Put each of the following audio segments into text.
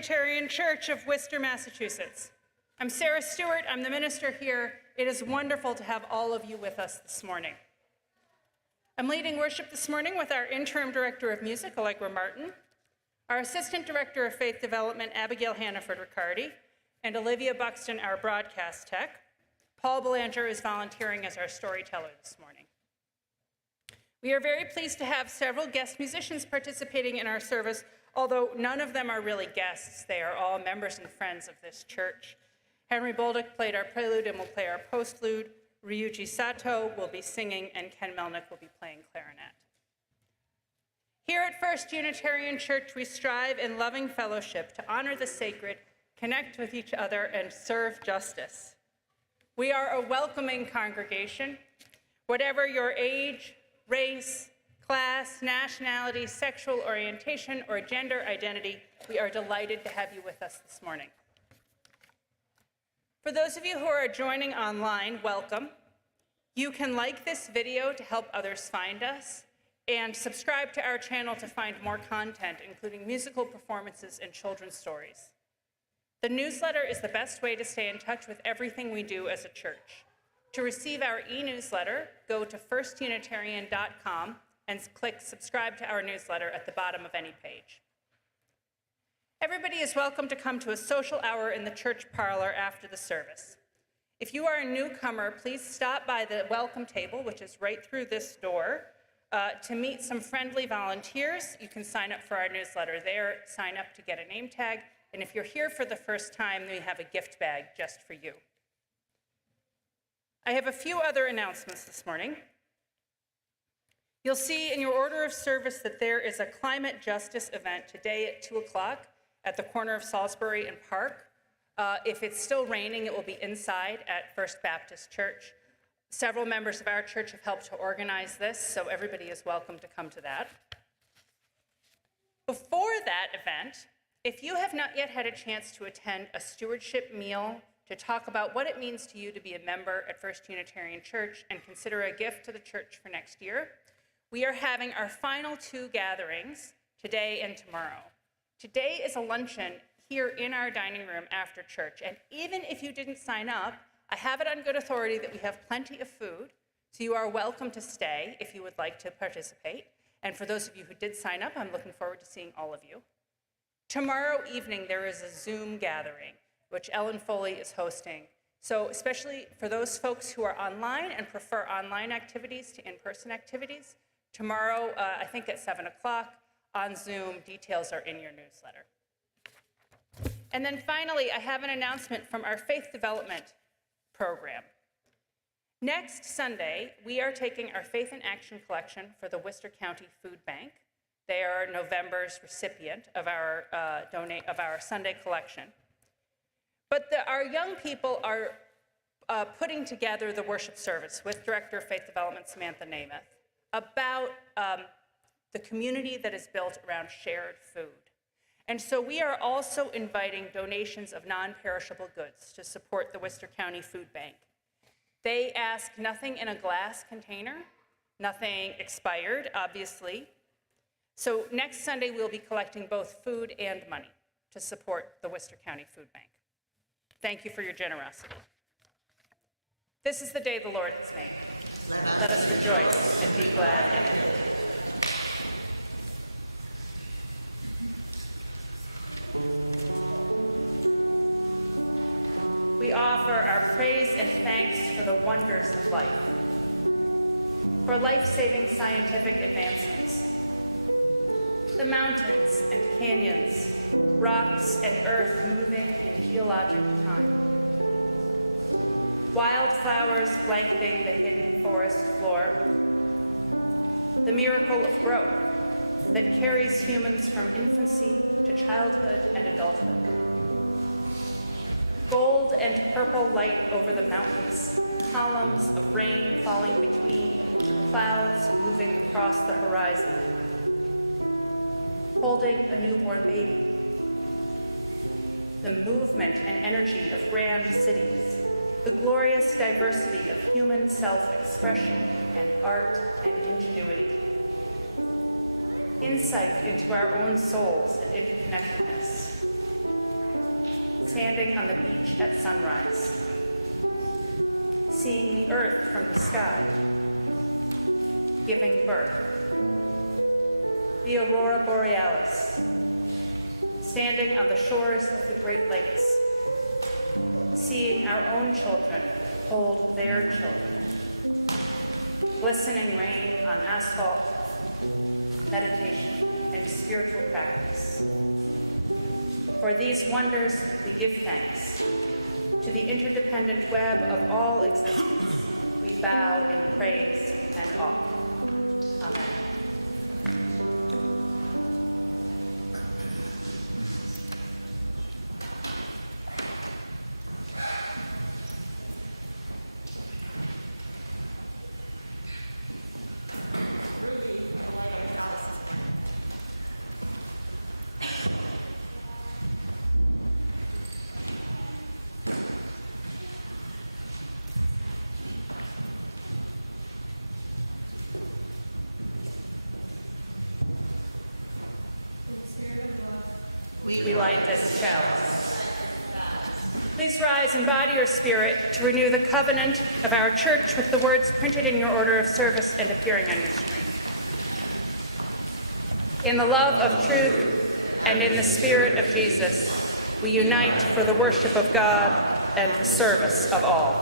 Unitarian Church of Worcester, Massachusetts. I'm Sarah Stewart, I'm the minister here. It is wonderful to have all of you with us this morning. I'm leading worship this morning with our interim director of music, Allegra Martin, our assistant director of faith development, Abigail Hannaford-Riccardi, and Olivia Buxton, our broadcast tech. Paul Belanger is volunteering as our storyteller this morning. We are very pleased to have several guest musicians participating in our service, although none of them are really guests. They are all members and friends of this church. Henry Bolduc played our Prelude and will play our Postlude. Ryuji Sato will be singing, and Ken Melnick will be playing clarinet. Here at First Unitarian Church, we strive in loving fellowship to honor the sacred, connect with each other, and serve justice. We are a welcoming congregation. Whatever your age, race, class, nationality, sexual orientation, or gender identity, we are delighted to have you with us this morning. For those of you who are joining online, welcome. You can like this video to help others find us, and subscribe to our channel to find more content, including musical performances and children's stories. The newsletter is the best way to stay in touch with everything we do as a church. To receive our e-newsletter, go to firstunitarian.com and click subscribe to our newsletter at the bottom of any page. Everybody is welcome to come to a social hour in the church parlor after the service. If you are a newcomer, please stop by the welcome table, which is right through this door, to meet some friendly volunteers. You can sign up for our newsletter there, sign up to get a name tag, and if you're here for the first time, we have a gift bag just for you. I have a few other announcements this morning. You'll see in your order of service that there is a climate justice event today at 2 o'clock at the corner of Salisbury and Park. If it's still raining, it will be inside at First Baptist Church. Several members of our church have helped to organize this, so everybody is welcome to come to that. Before that event, if you have not yet had a chance to attend a stewardship meal to talk about what it means to you to be a member at First Unitarian Church and consider a gift to the church for next year, we are having our final 2 gatherings today and tomorrow. Today is a luncheon here in our dining room after church, and even if you didn't sign up, I have it on good authority that we have plenty of food, so you are welcome to stay if you would like to participate. And for those of you who did sign up, I'm looking forward to seeing all of you. Tomorrow evening, there is a Zoom gathering, which Ellen Foley is hosting. So especially for those folks who are online and prefer online activities to in-person activities, tomorrow, I think at 7 o'clock on Zoom, details are in your newsletter. And then finally, I have an announcement from our faith development program. Next Sunday, we are taking our Faith in Action collection for the Worcester County Food Bank. They are November's recipient of our Sunday collection. But our young people are putting together the worship service with Director of Faith Development Samantha Namath about the community that is built around shared food. And so we are also inviting donations of non-perishable goods to support the Worcester County Food Bank. They ask nothing in a glass container, nothing expired, obviously. So next Sunday, we'll be collecting both food and money to support the Worcester County Food Bank. Thank you for your generosity. This is the day the Lord has made. Let us rejoice and be glad in it. We offer our praise and thanks for the wonders of life, for life-saving scientific advancements, the mountains and canyons, rocks and earth moving in geologic time, wildflowers ripening the hidden forest floor, the miracle of growth that carries humans from infancy to childhood and adulthood, gold and purple light over the mountains, columns of rain falling between the clouds moving across the horizon, holding a newborn baby, the movement and energy of grand cities, the glorious diversity of human self-expression and art and ingenuity, insight into our own souls and interconnectedness, standing on the beach at sunrise, seeing the earth from the sky, giving birth. The aurora borealis, standing on the shores of the Great Lakes, seeing our own children hold their children, glistening rain on asphalt, meditation, and spiritual practice. For these wonders we give thanks. To the interdependent web of all existence, we bow in praise and awe. Amen. Ruby, the light on Chalice is burning. We light this chalice. Please rise in body or spirit to renew the covenant of our church with the words printed in your order of service and appearing on your screen. In the love of truth and in the spirit of Jesus, we unite for the worship of God and the service of all.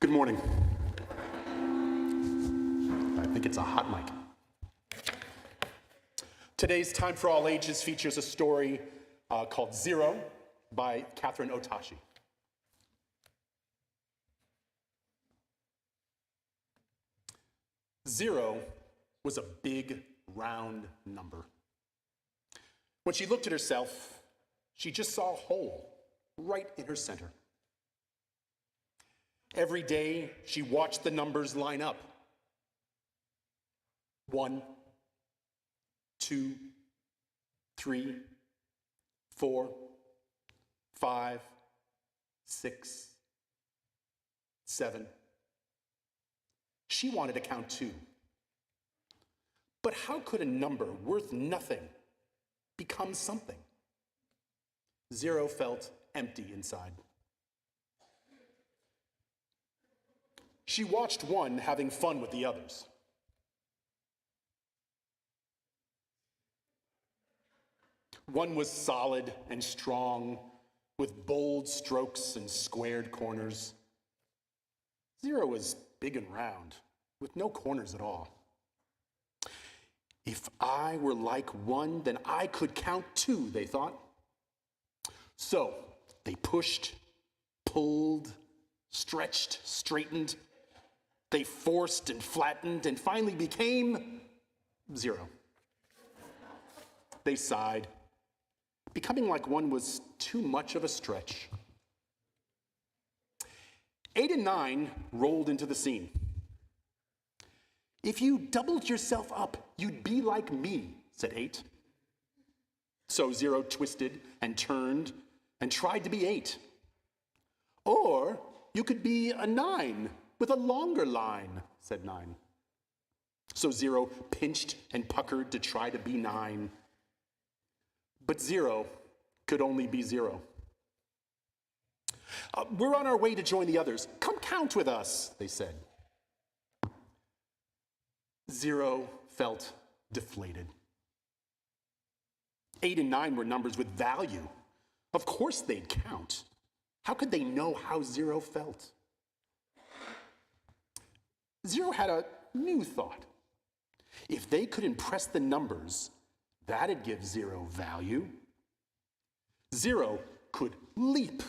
Good morning. I think it's a hot mic. Today's Time for All Ages features a story called Zero by Kathryn Otoshi. Zero was a big, round number. When she looked at herself, she just saw a hole right in her center. Every day, she watched the numbers line up. 1, 2, 3, 4, 5, 6, 7. She wanted to count 2. But how could a number worth nothing become something? 0 felt empty inside. She watched 1 having fun with the others. One was solid and strong, with bold strokes and squared corners. 0 was big and round, with no corners at all. If I were like 1, then I could count 2, they thought. So they pushed, pulled, stretched, straightened. They forced and flattened and finally became 0. They sighed. Becoming like 1 was too much of a stretch. 8 and 9 rolled into the scene. If you doubled yourself up, you'd be like me, said 8. So 0 twisted and turned and tried to be 8. Or you could be a 9 with a longer line, said 9. So 0 pinched and puckered to try to be 9. But 0 could only be 0. We're on our way to join the others. Come count with us, they said. 0 felt deflated. 8 and 9 were numbers with value. Of course they'd count. How could they know how 0 felt? 0 had a new thought. If they could impress the numbers, that'd give 0 value. 0 could leap,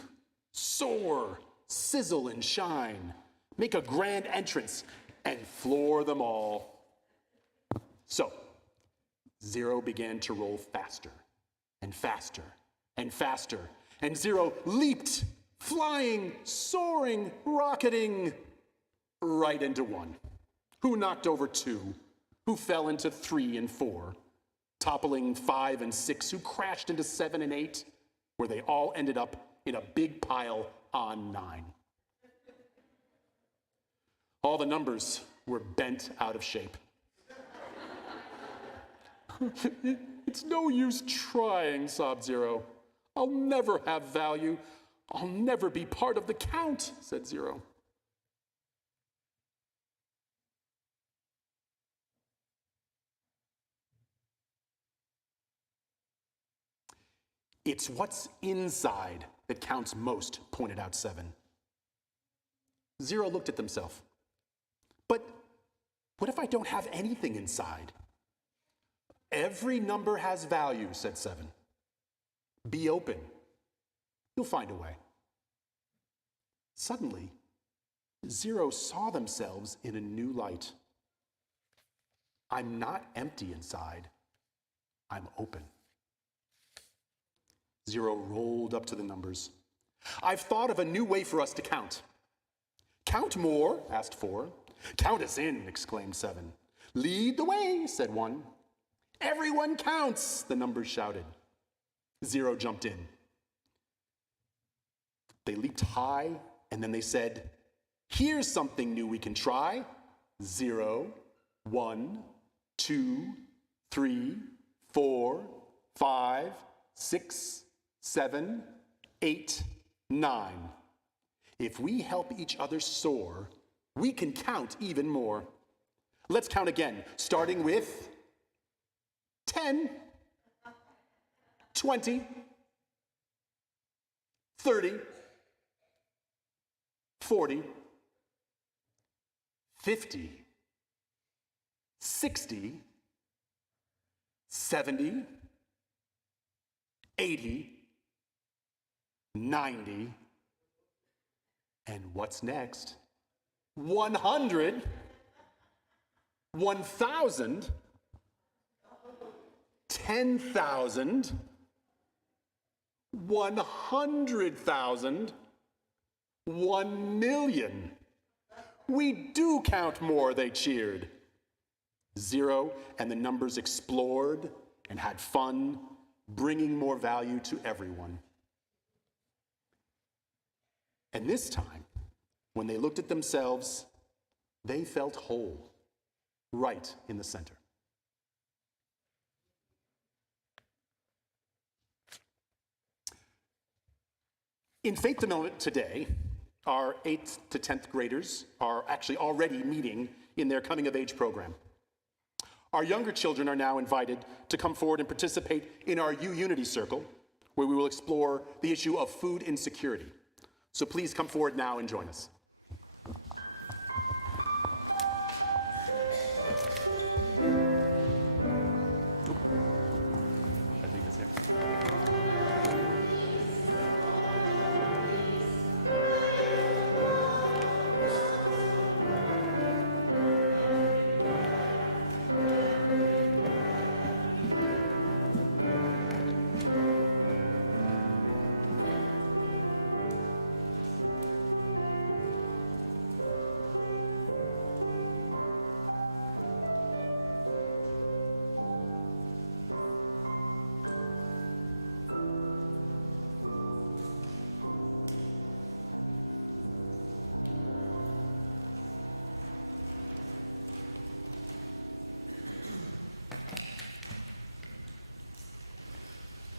soar, sizzle and shine, make a grand entrance, and floor them all. So 0 began to roll faster and faster and faster, and 0 leaped, flying, soaring, rocketing, right into 1, who knocked over 2, who fell into 3 and 4, toppling 5 and 6, who crashed into 7 and 8, where they all ended up in a big pile on 9. All the numbers were bent out of shape. It's no use trying, sobbed 0. I'll never have value. I'll never be part of the count, said 0. It's what's inside that counts most, pointed out 7. 0 looked at themselves. But what if I don't have anything inside? Every number has value, said 7. Be open. You'll find a way. Suddenly, 0 saw themselves in a new light. I'm not empty inside. I'm open. 0 rolled up to the numbers. I've thought of a new way for us to count. Count more, asked 4. Count us in, exclaimed 7. Lead the way, said 1. Everyone counts, the numbers shouted. 0 jumped in. They leaped high, and then they said, here's something new we can try. 0, 1, 2, 3, 4, 5, 6, 7, 8, 9. If we help each other soar, we can count even more. Let's count again, starting with 10, 20, 30, 40, 50, 60, 70, 80, 90, and what's next? 100, 1,000, 10,000, 100,000, 1,000,000. We do count more, they cheered. 0 and the numbers explored and had fun, bringing more value to everyone. And this time, when they looked at themselves, they felt whole, right in the center. In Faith Development today, our 8th to 10th graders are actually already meeting in their coming of age program. Our younger children are now invited to come forward and participate in our U-Unity Circle, where we will explore the issue of food insecurity. So please come forward now and join us.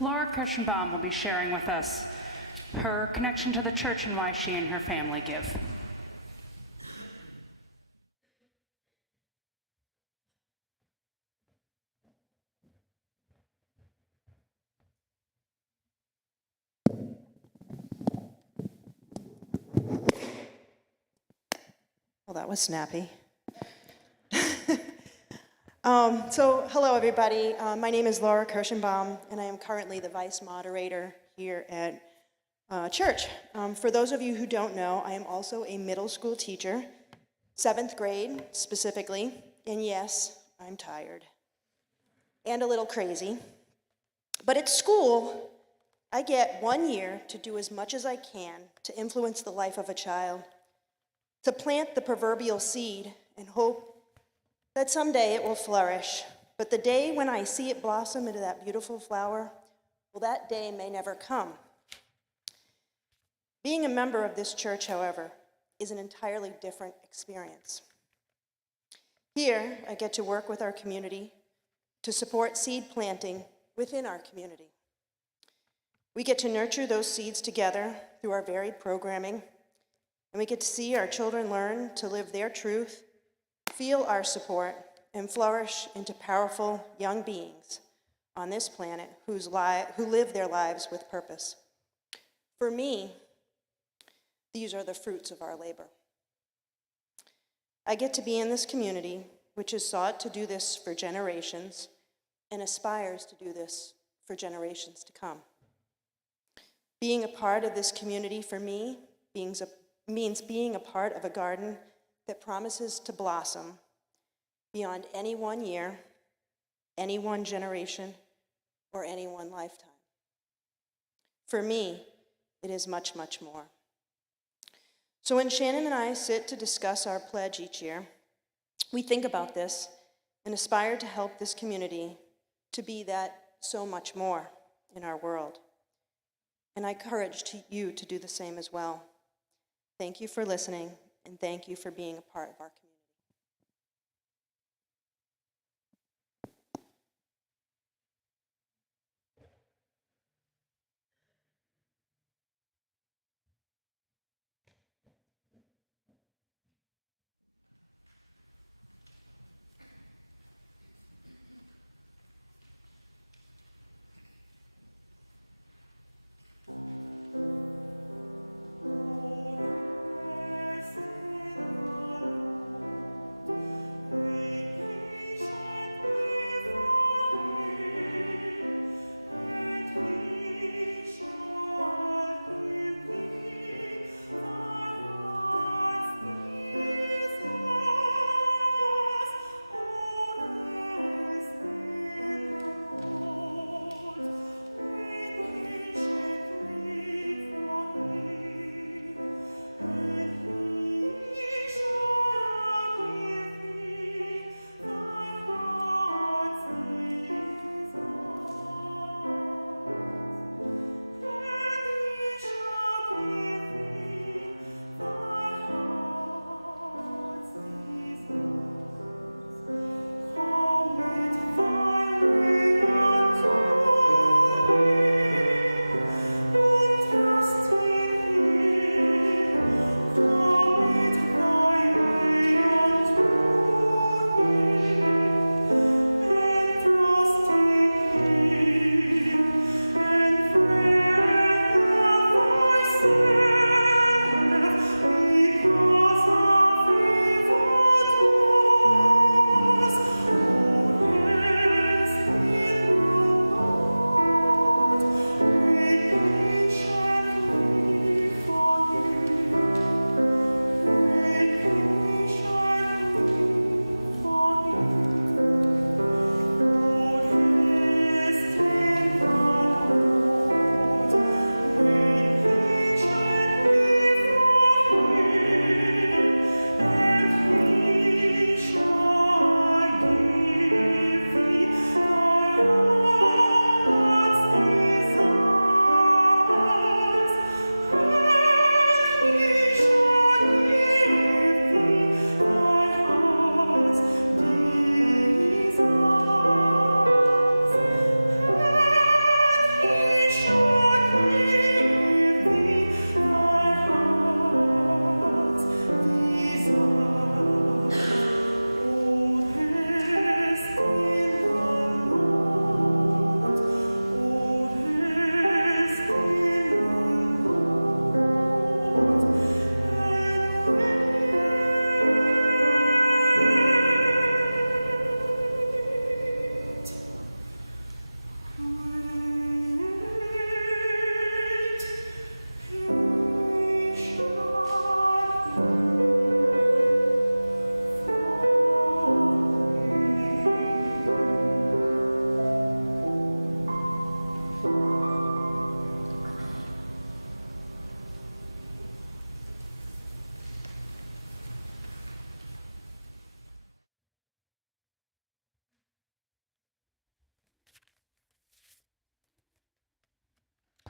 Laura Kirschenbaum will be sharing with us her connection to the church and why she and her family give. Well, that was snappy. Hello, everybody. My name is Laura Kirschenbaum, and I am currently the vice moderator here at church. For those of you who don't know, I am also a middle school teacher, 7th grade specifically, and yes, I'm tired and a little crazy. But at school, I get 1 year to do as much as I can to influence the life of a child, to plant the proverbial seed and hope that someday it will flourish. But the day when I see it blossom into that beautiful flower, well, that day may never come. Being a member of this church, however, is an entirely different experience. Here, I get to work with our community to support seed planting within our community. We get to nurture those seeds together through our varied programming, and we get to see our children learn to live their truth, feel our support, and flourish into powerful young beings on this planet who live their lives with purpose. For me, these are the fruits of our labor. I get to be in this community, which has sought to do this for generations and aspires to do this for generations to come. Being a part of this community for me means being a part of a garden that promises to blossom beyond any 1 year, any one generation, or any one lifetime. For me, it is much, much more. So when Shannon and I sit to discuss our pledge each year, we think about this and aspire to help this community to be that so much more in our world. And I encourage you to do the same as well. Thank you for listening, and thank you for being a part of our community.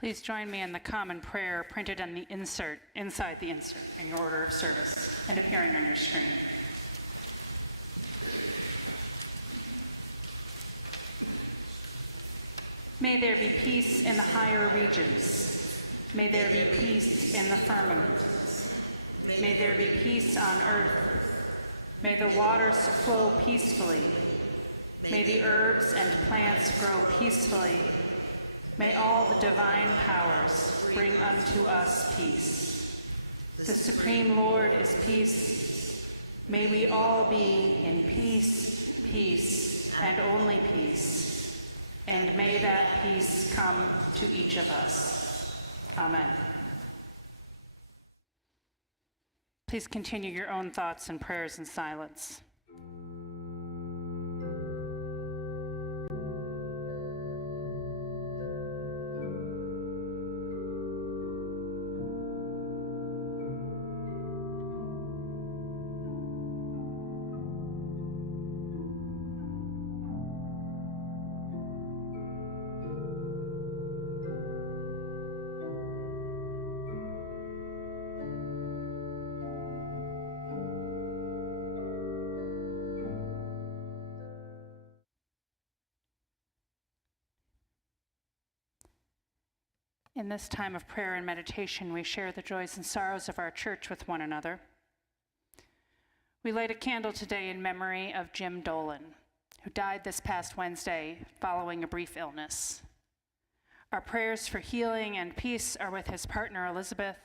Please join me in the common prayer printed on the insert, inside the insert in your order of service and appearing on your screen. May there be peace in the higher regions. May there be peace in the firmament. May there be peace on earth. May the waters flow peacefully. May the herbs and the plants grow peacefully. May all divine powers bring unto us peace. The Supreme Lord is peace. May we all be in peace, peace, and only peace. And may that peace come to each of us. Amen. Please continue your own thoughts and prayers in silence. In this time of prayer and meditation, we share the joys and sorrows of our church with one another. We light a candle today in memory of Jim Dolan, who died this past Wednesday following a brief illness. Our prayers for healing and peace are with his partner Elizabeth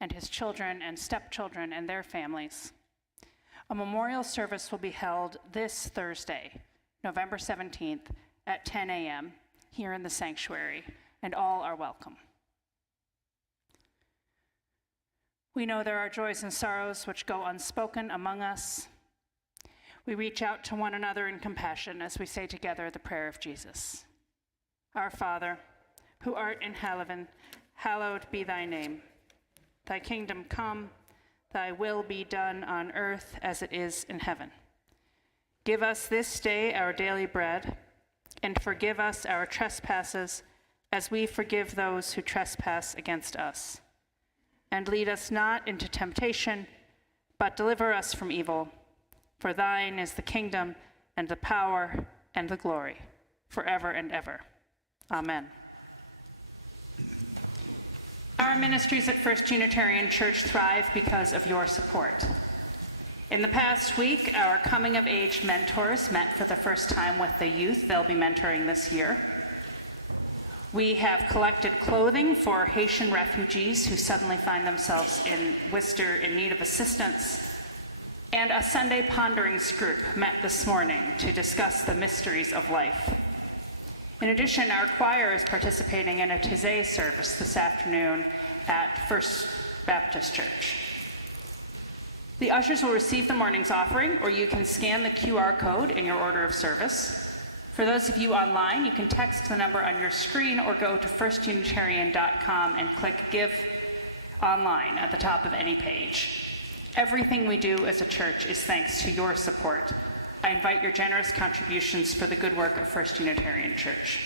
and his children and stepchildren and their families. A memorial service will be held this Thursday, November 17th at 10 a.m. here in the sanctuary, and all are welcome. We know there are joys and sorrows which go unspoken among us. We reach out to one another in compassion as we say together the prayer of Jesus. Our Father, who art in heaven, hallowed be thy name. Thy kingdom come, thy will be done on earth as it is in heaven. Give us this day our daily bread, and forgive us our trespasses as we forgive those who trespass against us. And lead us not into temptation, but deliver us from evil. For thine is the kingdom, and the power, and the glory, forever and ever. Amen. Our ministries at First Unitarian Church thrive because of your support. In the past week, our coming-of-age mentors met for the first time with the youth they'll be mentoring this year. We have collected clothing for Haitian refugees who suddenly find themselves in Worcester in need of assistance. And a Sunday Ponderings group met this morning to discuss the mysteries of life. In addition, our choir is participating in a Taizé service this afternoon at First Baptist Church. The ushers will receive the morning's offering, or you can scan the QR code in your order of service. For those of you online, you can text the number on your screen or go to firstunitarian.com and click Give online at the top of any page. Everything we do as a church is thanks to your support. I invite your generous contributions for the good work of First Unitarian Church.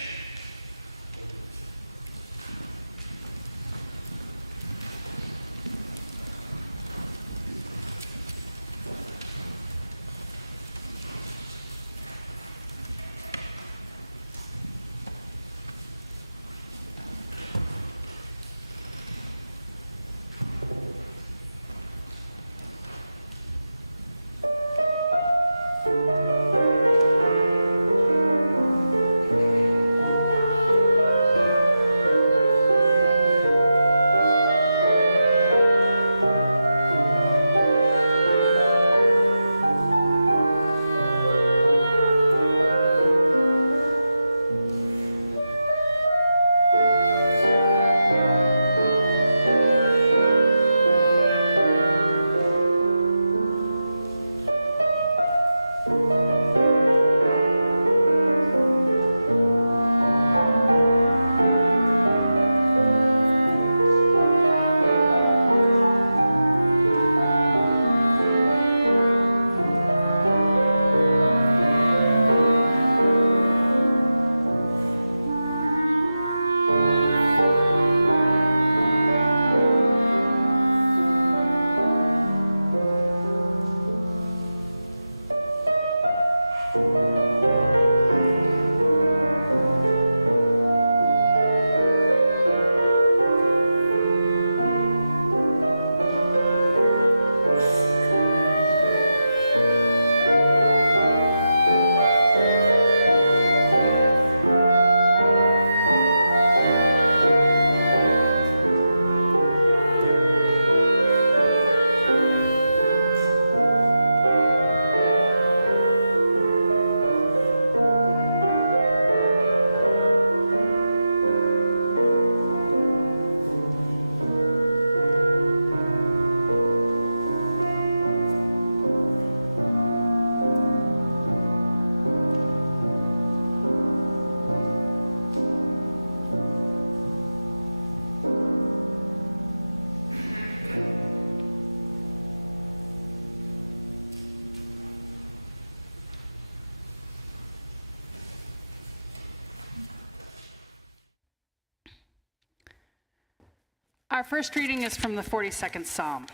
Our first reading is from the 42nd Psalm.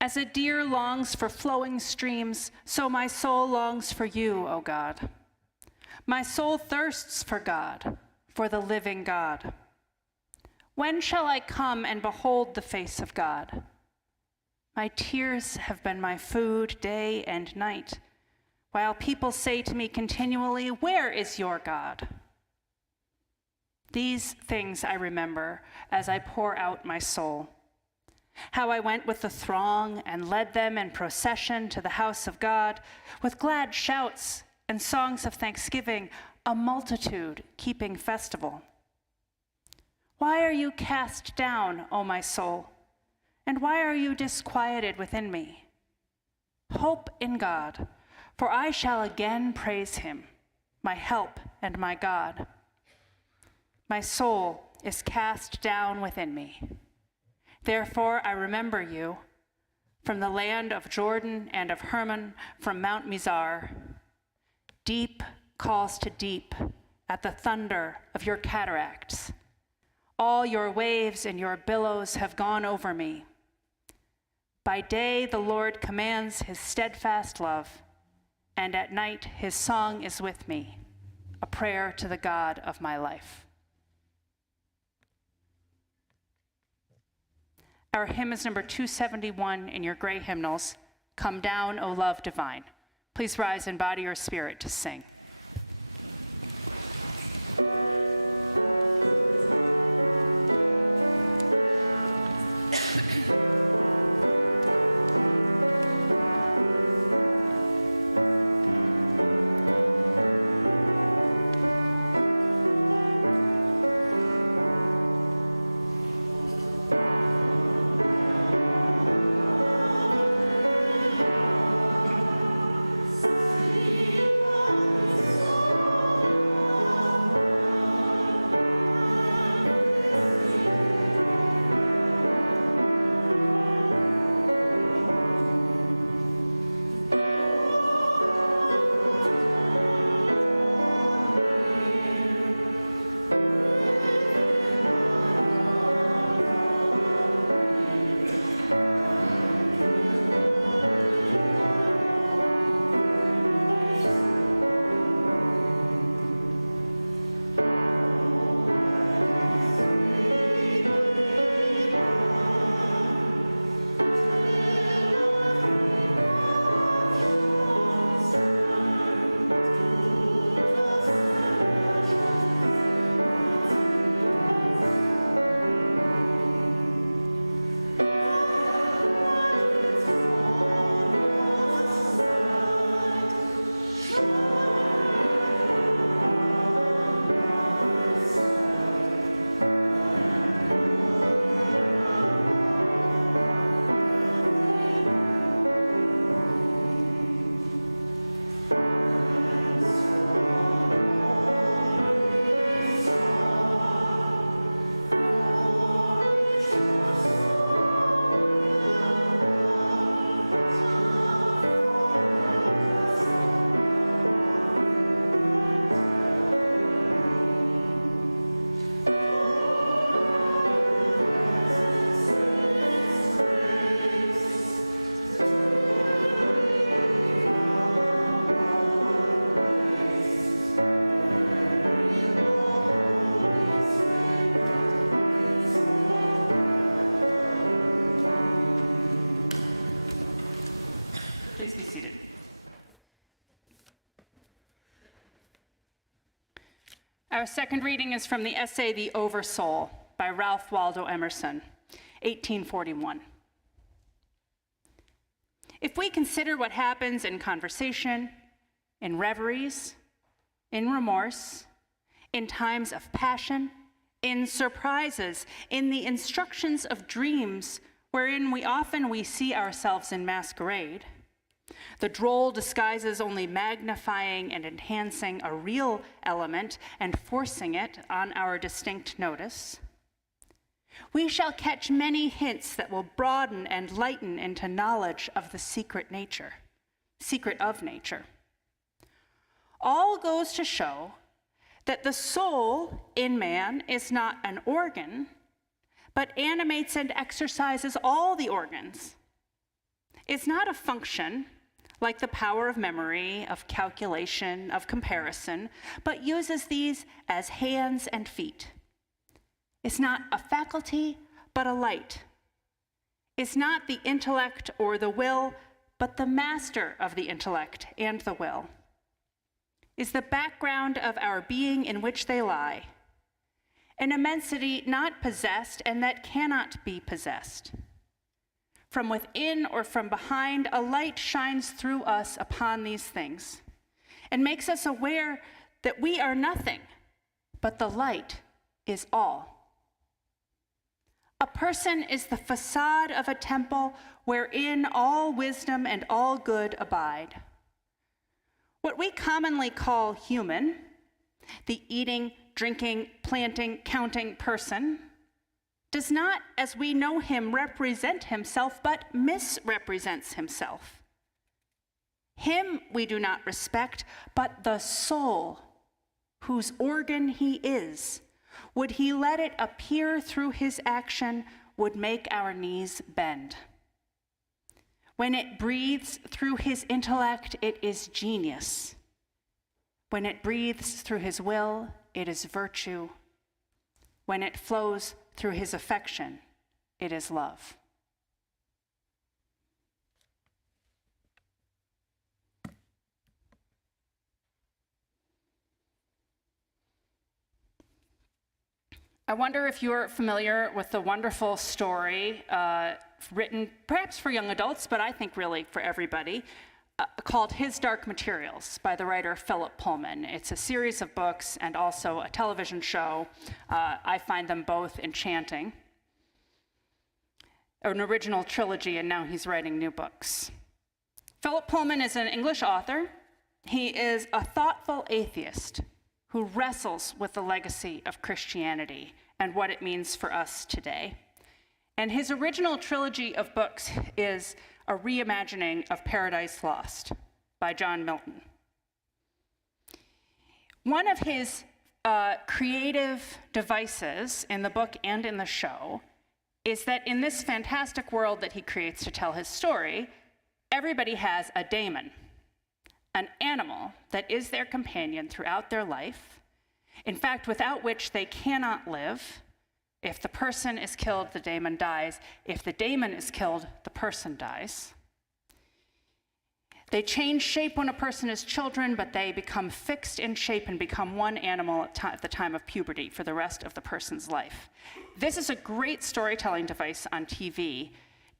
As a deer longs for flowing streams, so my soul longs for you, O God. My soul thirsts for God, for the living God. When shall I come and behold the face of God? My tears have been my food day and night, while people say to me continually, "Where is your God?" These things I remember as I pour out my soul. How I went with the throng and led them in procession to the house of God, with glad shouts and songs of thanksgiving, a multitude keeping festival. Why are you cast down, O my soul? And why are you disquieted within me? Hope in God, for I shall again praise him, my help and my God. My soul is cast down within me. Therefore I remember you from the land of Jordan and of Hermon, from Mount Mizar. Deep calls to deep at the thunder of your cataracts. All your waves and your billows have gone over me. By day the Lord commands his steadfast love, and at night his song is with me, a prayer to the God of my life. Our hymn is number 271 in your gray hymnals, Come Down, O Love Divine. Please rise in body or spirit to sing. Our second reading is from the essay, The Oversoul, by Ralph Waldo Emerson, 1841. If we consider what happens in conversation, in reveries, in remorse, in times of passion, in surprises, in the instructions of dreams, wherein we see ourselves in masquerade, the droll disguises only magnifying and enhancing a real element and forcing it on our distinct notice. We shall catch many hints that will broaden and lighten into knowledge of the secret of nature. All goes to show that the soul in man is not an organ, but animates and exercises all the organs. It's not a function like the power of memory, of calculation, of comparison, but uses these as hands and feet. It's not a faculty, but a light. It's not the intellect or the will, but the master of the intellect and the will. Is the background of our being in which they lie, an immensity not possessed and that cannot be possessed. From within or from behind, a light shines through us upon these things and makes us aware that we are nothing, but the light is all. A person is the facade of a temple wherein all wisdom and all good abide. What we commonly call human, the eating, drinking, planting, counting person, does not, as we know him, represent himself, but misrepresents himself. Him we do not respect, but the soul, whose organ he is, would he let it appear through his action, would make our knees bend. When it breathes through his intellect, it is genius. When it breathes through his will, it is virtue. When it flows through his affection, it is love. I wonder if you're familiar with the wonderful story written perhaps for young adults, but I think really for everybody, called His Dark Materials by the writer Philip Pullman. It's a series of books and also a television show. I find them both enchanting. An original trilogy, and now he's writing new books. Philip Pullman is an English author. He is a thoughtful atheist who wrestles with the legacy of Christianity and what it means for us today. And his original trilogy of books is a reimagining of Paradise Lost by John Milton. One of his creative devices in the book and in the show is that in this fantastic world that he creates to tell his story, everybody has a daemon, an animal that is their companion throughout their life, in fact, without which they cannot live. If the person is killed, the daemon dies. If the daemon is killed, the person dies. They change shape when a person is children, but they become fixed in shape and become one animal at the time of puberty for the rest of the person's life. This is a great storytelling device on TV.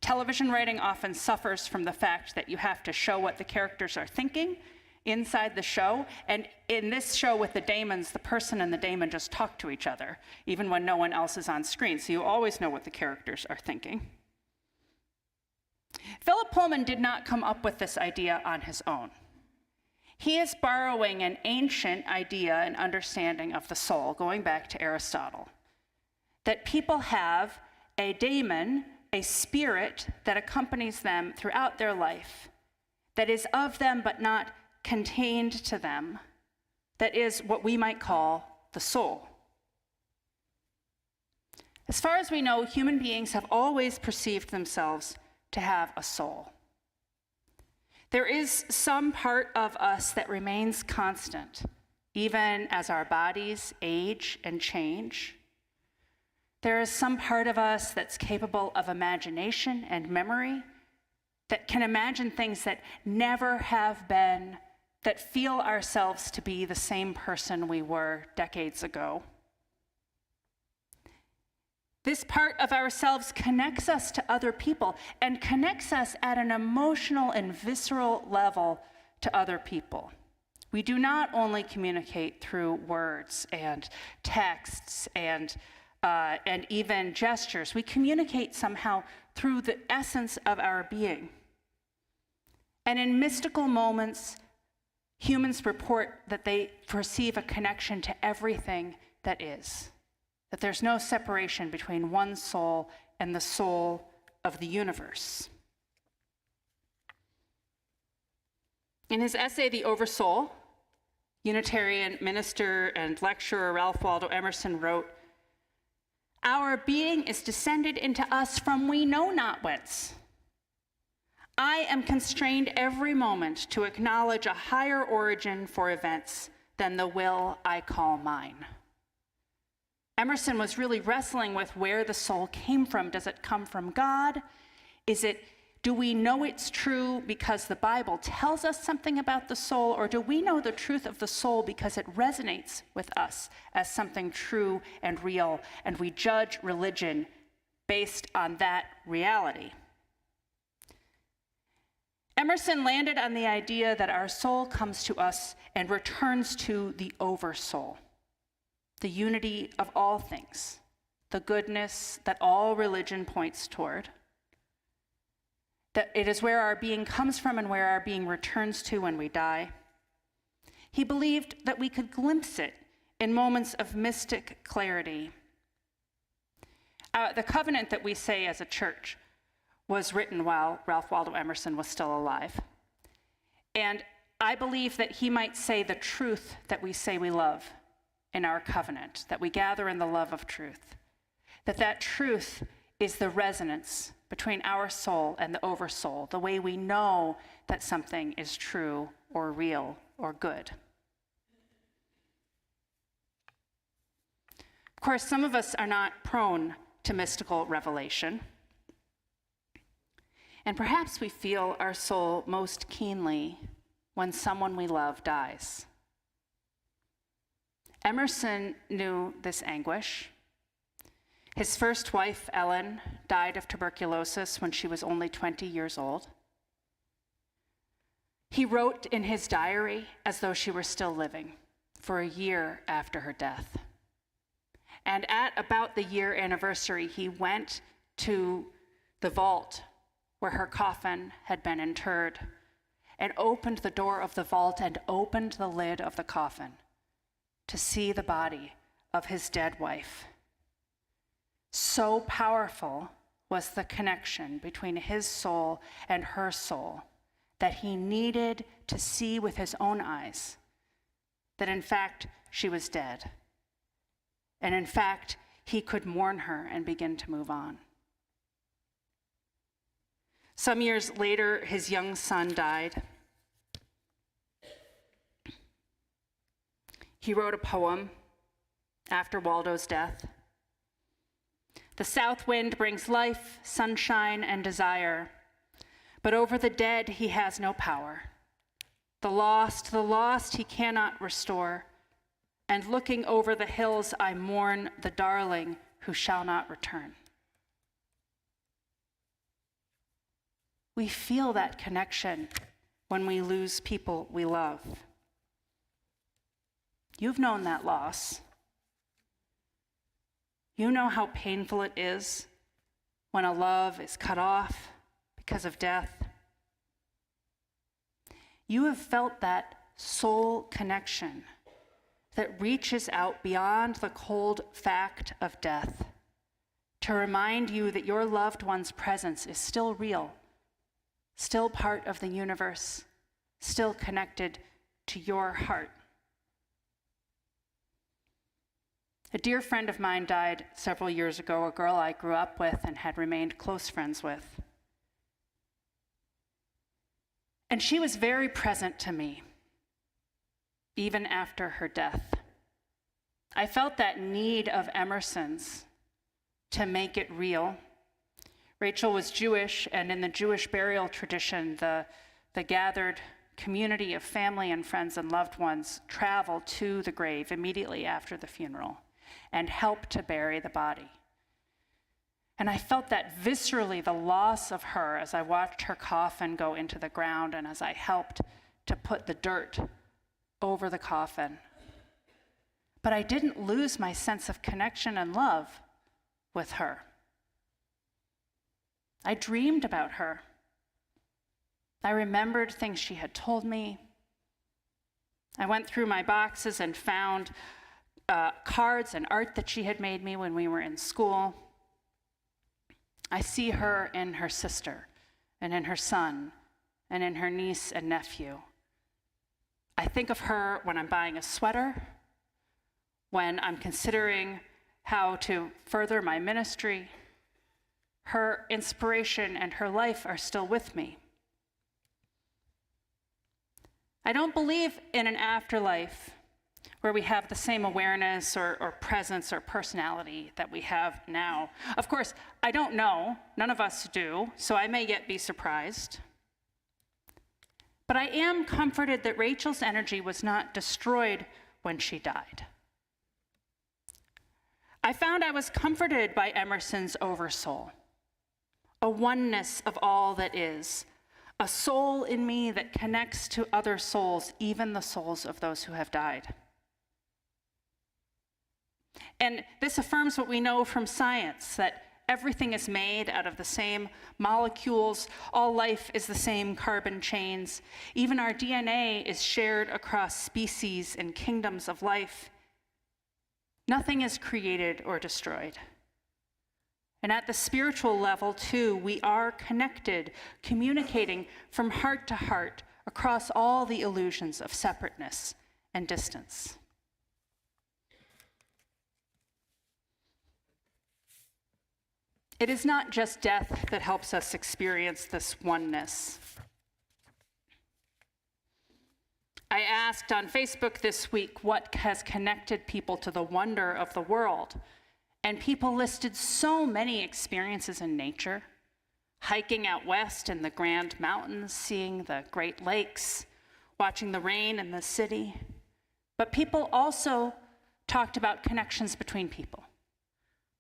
Television writing often suffers from the fact that you have to show what the characters are thinking inside the show. And in this show with the daemons, the person and the daemon just talk to each other, even when no one else is on screen. So you always know what the characters are thinking. Philip Pullman did not come up with this idea on his own. He is borrowing an ancient idea and understanding of the soul, going back to Aristotle, that people have a daemon, a spirit that accompanies them throughout their life, that is of them but not contained to them, that is what we might call the soul. As far as we know, human beings have always perceived themselves to have a soul. There is some part of us that remains constant, even as our bodies age and change. There is some part of us that's capable of imagination and memory, that can imagine things that never have been, that feel ourselves to be the same person we were decades ago. This part of ourselves connects us to other people and connects us at an emotional and visceral level to other people. We do not only communicate through words and texts and even gestures. We communicate somehow through the essence of our being. And in mystical moments, humans report that they perceive a connection to everything that is. that there's no separation between one soul and the soul of the universe. In his essay, The Oversoul, Unitarian minister and lecturer Ralph Waldo Emerson wrote, "Our being is descended into us from we know not whence. I am constrained every moment to acknowledge a higher origin for events than the will I call mine." Emerson was really wrestling with where the soul came from. Does it come from God? Do we know it's true because the Bible tells us something about the soul, or do we know the truth of the soul because it resonates with us as something true and real, and we judge religion based on that reality? Emerson landed on the idea that our soul comes to us and returns to the oversoul, the unity of all things, the goodness that all religion points toward, that it is where our being comes from and where our being returns to when we die. He believed that we could glimpse it in moments of mystic clarity. The covenant that we say as a church was written while Ralph Waldo Emerson was still alive. And I believe that he might say the truth that we say we love in our covenant, that we gather in the love of truth, that truth is the resonance between our soul and the oversoul, the way we know that something is true or real or good. Of course, some of us are not prone to mystical revelation, and perhaps we feel our soul most keenly when someone we love dies. Emerson knew this anguish. His first wife, Ellen, died of tuberculosis when she was only 20 years old. He wrote in his diary as though she were still living for a year after her death. And at about the year anniversary, he went to the vault where her coffin had been interred and opened the door of the vault and opened the lid of the coffin to see the body of his dead wife. So powerful was the connection between his soul and her soul that he needed to see with his own eyes that in fact she was dead. And in fact, he could mourn her and begin to move on. Some years later, his young son died. He wrote a poem after Waldo's death. "The south wind brings life, sunshine, and desire, but over the dead he has no power. The lost he cannot restore, and looking over the hills I mourn the darling who shall not return." We feel that connection when we lose people we love. You've known that loss. You know how painful it is when a love is cut off because of death. You have felt that soul connection that reaches out beyond the cold fact of death to remind you that your loved one's presence is still real, still part of the universe, still connected to your heart. A dear friend of mine died several years ago, a girl I grew up with and had remained close friends with. And she was very present to me, even after her death. I felt that need of Emerson's to make it real. Rachel was Jewish, and in the Jewish burial tradition, the gathered community of family and friends and loved ones travel to the grave immediately after the funeral and help to bury the body. And I felt that viscerally, the loss of her, as I watched her coffin go into the ground and as I helped to put the dirt over the coffin. But I didn't lose my sense of connection and love with her. I dreamed about her. I remembered things she had told me. I went through my boxes and found cards and art that she had made me when we were in school. I see her in her sister and in her son and in her niece and nephew. I think of her when I'm buying a sweater, when I'm considering how to further my ministry. Her inspiration and her life are still with me. I don't believe in an afterlife where we have the same awareness or presence or personality that we have now. Of course, I don't know. None of us do, so I may yet be surprised. But I am comforted that Rachel's energy was not destroyed when she died. I found I was comforted by Emerson's oversoul, a oneness of all that is, a soul in me that connects to other souls, even the souls of those who have died. And this affirms what we know from science, that everything is made out of the same molecules, all life is the same carbon chains, even our DNA is shared across species and kingdoms of life. Nothing is created or destroyed. And at the spiritual level, too, we are connected, communicating from heart to heart across all the illusions of separateness and distance. It is not just death that helps us experience this oneness. I asked on Facebook this week what has connected people to the wonder of the world, and people listed so many experiences in nature, hiking out west in the Grand Mountains, seeing the Great Lakes, watching the rain in the city. But people also talked about connections between people,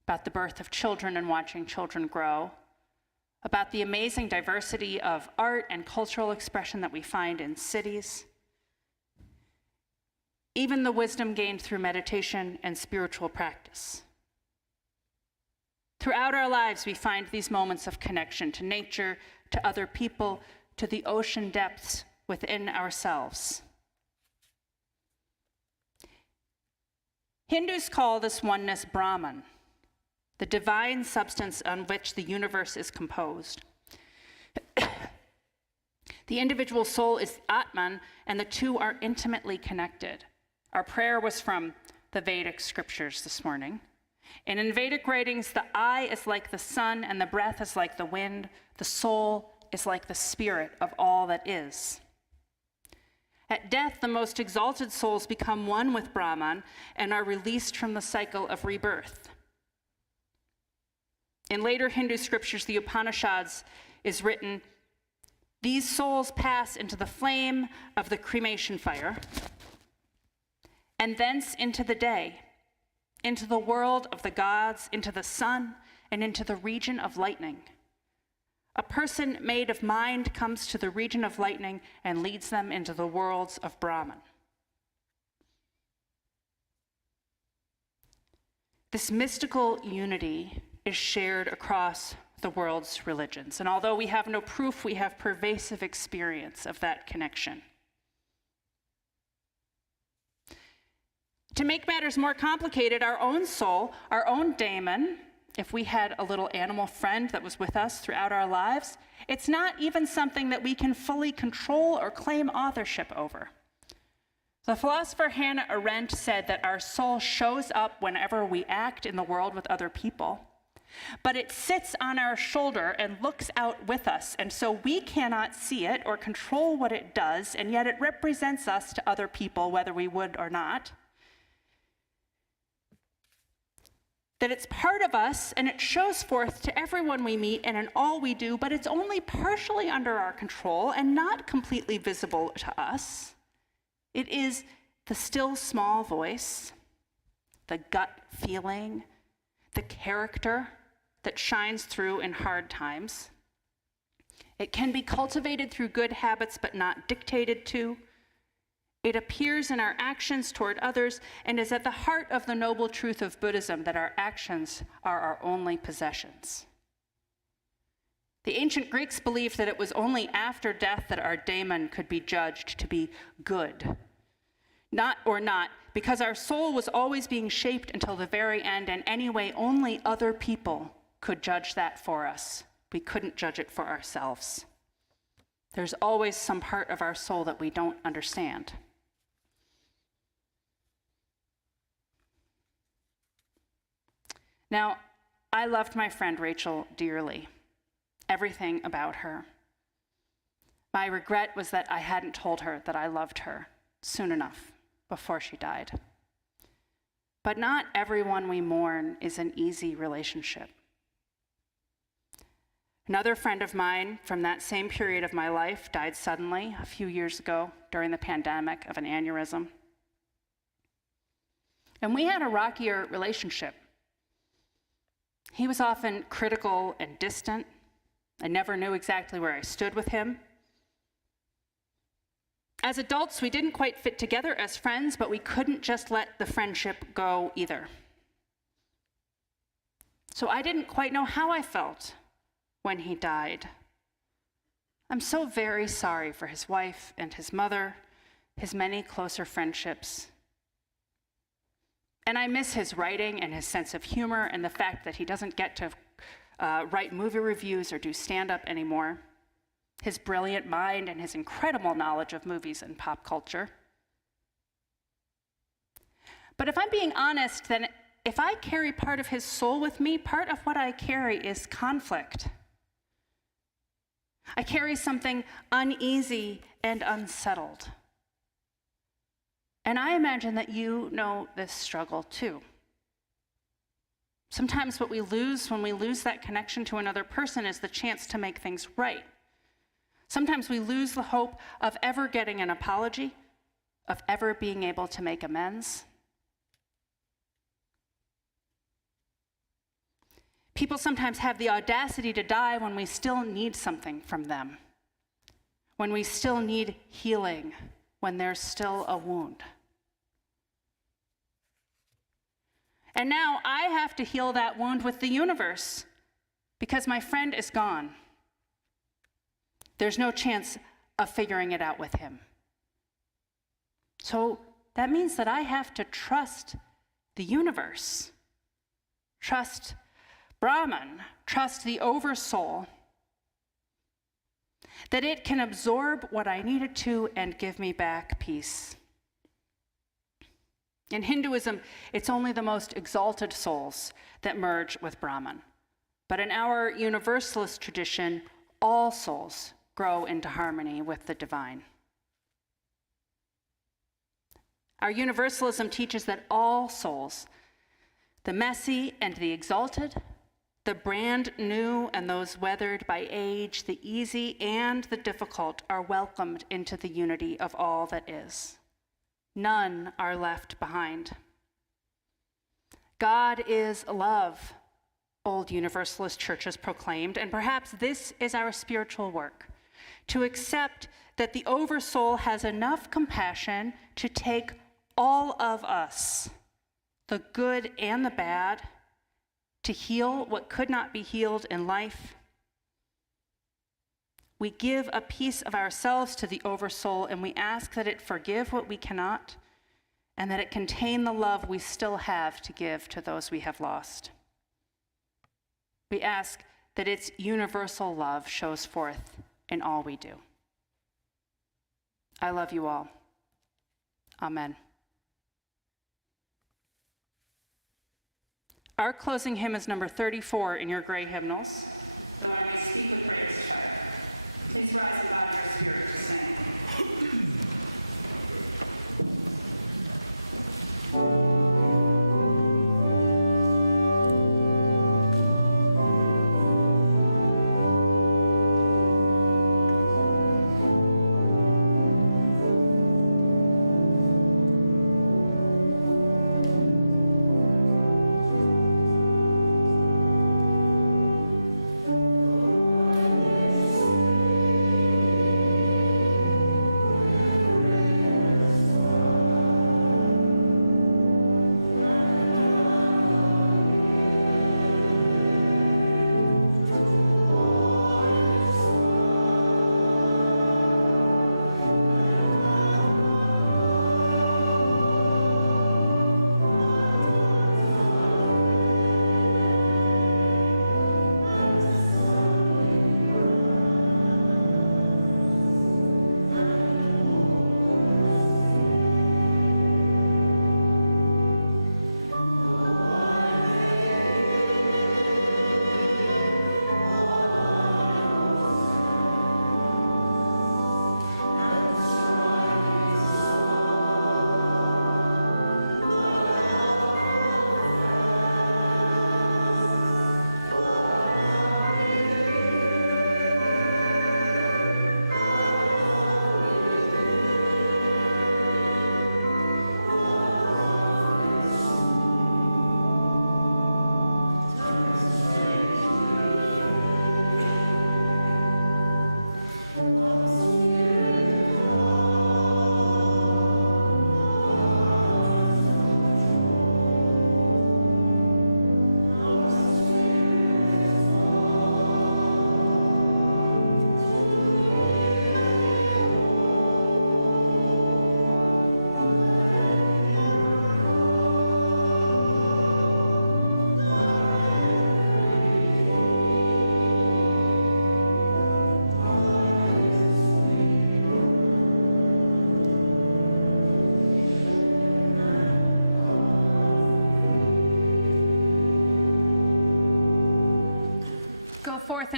about the birth of children and watching children grow, about the amazing diversity of art and cultural expression that we find in cities, even the wisdom gained through meditation and spiritual practice. Throughout our lives, we find these moments of connection to nature, to other people, to the ocean depths within ourselves. Hindus call this oneness Brahman, the divine substance on which the universe is composed. The individual soul is Atman, and the two are intimately connected. Our prayer was from the Vedic scriptures this morning. And in Vedic writings, the eye is like the sun, and the breath is like the wind. The soul is like the spirit of all that is. At death, the most exalted souls become one with Brahman and are released from the cycle of rebirth. In later Hindu scriptures, the Upanishads, is written, "These souls pass into the flame of the cremation fire, and thence into the day, into the world of the gods, into the sun, and into the region of lightning. A person made of mind comes to the region of lightning and leads them into the worlds of Brahman." This mystical unity is shared across the world's religions. And although we have no proof, we have pervasive experience of that connection. To make matters more complicated, our own soul, our own daemon, if we had a little animal friend that was with us throughout our lives, it's not even something that we can fully control or claim authorship over. The philosopher Hannah Arendt said that our soul shows up whenever we act in the world with other people, but it sits on our shoulder and looks out with us, and so we cannot see it or control what it does, and yet it represents us to other people, whether we would or not. That it's part of us and it shows forth to everyone we meet and in all we do, but it's only partially under our control and not completely visible to us. It is the still small voice, the gut feeling, the character that shines through in hard times. It can be cultivated through good habits but not dictated to. It appears in our actions toward others and is at the heart of the noble truth of Buddhism that our actions are our only possessions. The ancient Greeks believed that it was only after death that our daemon could be judged to be good. Not because our soul was always being shaped until the very end, and anyway, only other people could judge that for us. We couldn't judge it for ourselves. There's always some part of our soul that we don't understand. Now, I loved my friend Rachel dearly, everything about her. My regret was that I hadn't told her that I loved her soon enough before she died. But not everyone we mourn is an easy relationship. Another friend of mine from that same period of my life died suddenly a few years ago during the pandemic of an aneurysm. And we had a rockier relationship. He was often critical and distant. I never knew exactly where I stood with him. As adults, we didn't quite fit together as friends, but we couldn't just let the friendship go either. So I didn't quite know how I felt when he died. I'm so very sorry for his wife and his mother, his many closer friendships. And I miss his writing and his sense of humor and the fact that he doesn't get to write movie reviews or do stand-up anymore. His brilliant mind and his incredible knowledge of movies and pop culture. But if I'm being honest, then if I carry part of his soul with me, part of what I carry is conflict. I carry something uneasy and unsettled. And I imagine that you know this struggle too. Sometimes what we lose when we lose that connection to another person is the chance to make things right. Sometimes we lose the hope of ever getting an apology, of ever being able to make amends. People sometimes have the audacity to die when we still need something from them, when we still need healing, when there's still a wound. And now I have to heal that wound with the universe because my friend is gone. There's no chance of figuring it out with him. So that means that I have to trust the universe, trust Brahman, trust the Oversoul, that it can absorb what I needed to and give me back peace. In Hinduism, it's only the most exalted souls that merge with Brahman. But in our Universalist tradition, all souls grow into harmony with the divine. Our Universalism teaches that all souls, the messy and the exalted, the brand new and those weathered by age, the easy and the difficult, are welcomed into the unity of all that is. None are left behind. God is love, old Universalist churches proclaimed, and perhaps this is our spiritual work, to accept that the Oversoul has enough compassion to take all of us, the good and the bad, to heal what could not be healed in life. We give a piece of ourselves to the Oversoul, and we ask that it forgive what we cannot, and that it contain the love we still have to give to those we have lost. We ask that its universal love shows forth in all we do. I love you all. Amen. Our closing hymn is number 34 in your gray hymnals, Though I May Speak with Bravest Fire. Please rise and bow your spirit to sing.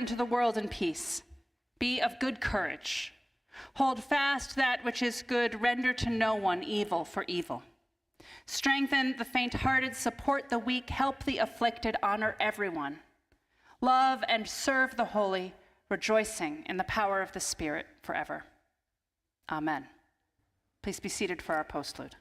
into the world in peace. Be of good courage. Hold fast that which is good. Render to no one evil for evil. Strengthen the faint-hearted. Support the weak. Help the afflicted. Honor everyone. Love and serve the holy, rejoicing in the power of the Spirit forever. Amen. Please be seated for our postlude.